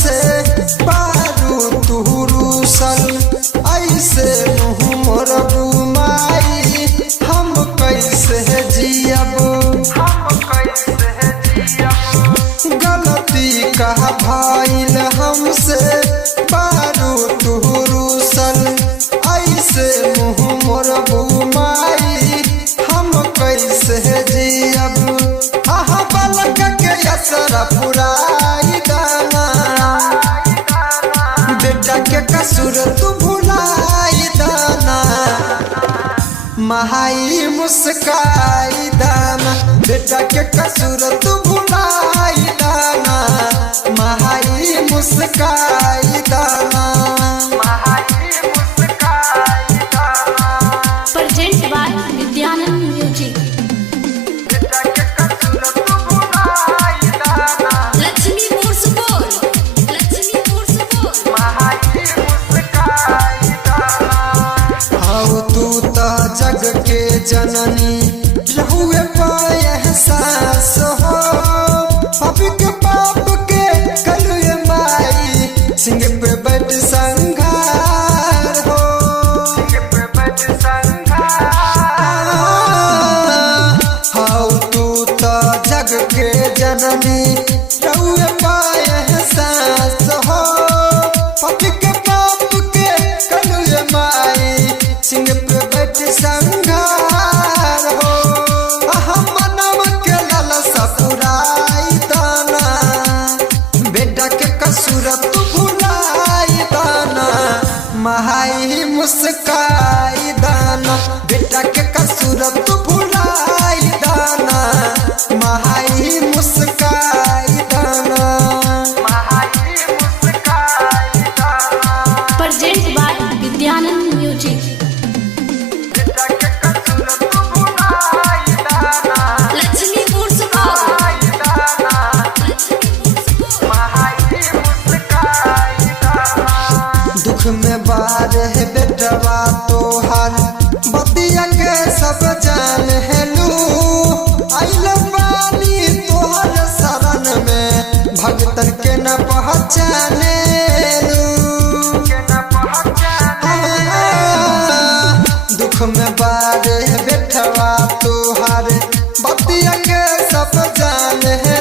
हमसे बारू तू रूसल ऐसे मुँह मोर बुमाई हम कैसे जियब गलती कहा भइल हमसे बारू तू रूसल ऐसे मुँह मोर बुमाई हम कैसे जियब आहा बालक के असर पुराई दाना बेटा के कसूर तू भुलाई दाना महाई मुस्काई दाना बेटा के कसूर तू भुलाई दाना महाई मुस्काई दाना present by Vidyanand music. Laxmipur Supaul, Laxmipur Supaul. आओ तू तो जग के जननी रहुए पाए एहसास हो पापी के पाप के कलुए माई सिंह पे बैठ संघार हो आओ तू तो जग के जननी रहुए पाए एहसास हो पापी के पाप के कलुए माई सिंह पे बैठ संघार हो मनम के लालसा पुराई दाना बेटा के कसूर तू भुलाई दाना महाई मुस्काई दाना बेटा के कसूर तू भुलाई दाना महाई मुस्काई दाना present by Vidyanand music. Laxmipur Supaul, दुख में बार है बेटवा तोहर बतिया के सब जान हेलू आइल बानी तोहर शरण में भगतन के न पहचाने दुख में बार है बेटवा तोहर बतिया के सब जान है